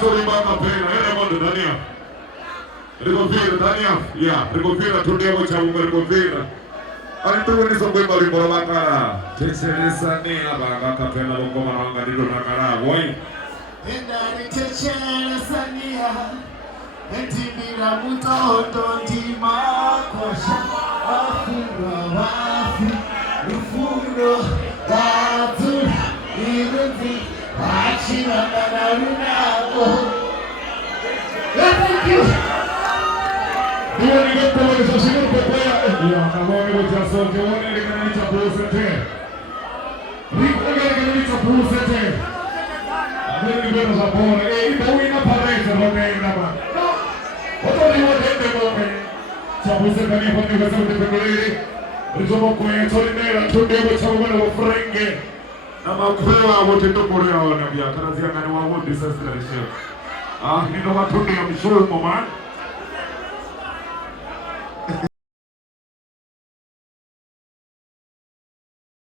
sorry baka pena. Ene mondo Dania. Rigovira Dania. Ya, rigovira tundiamo cha unga rigovira. Alituwe niso kwemba limbora bakara. Techeresa ni abanga pena bongoma wanga dido nakara. Woi. Endari techeresa ni Entibira mutoto ndima kosha Afura wafi Ufundo Watu Irundi Achira Manarunako. Thank you. Duani gata wale sashinu pepea. Ya kamone wote asoke wone ligana nicha puusete. Riko ligana nicha puusete. Adeni beno sapone. Ipa wina parese ronde inama. Otoni wotende mome. Chapuse kani hondi kwa sababu tepegolele. Rizomo kwenye tori nera tundego chawana wafrenge. Na makwewa wotendo korea wana bia. Karazia ngani wa wote sasa rishe. Nino matunde ya mshumu man.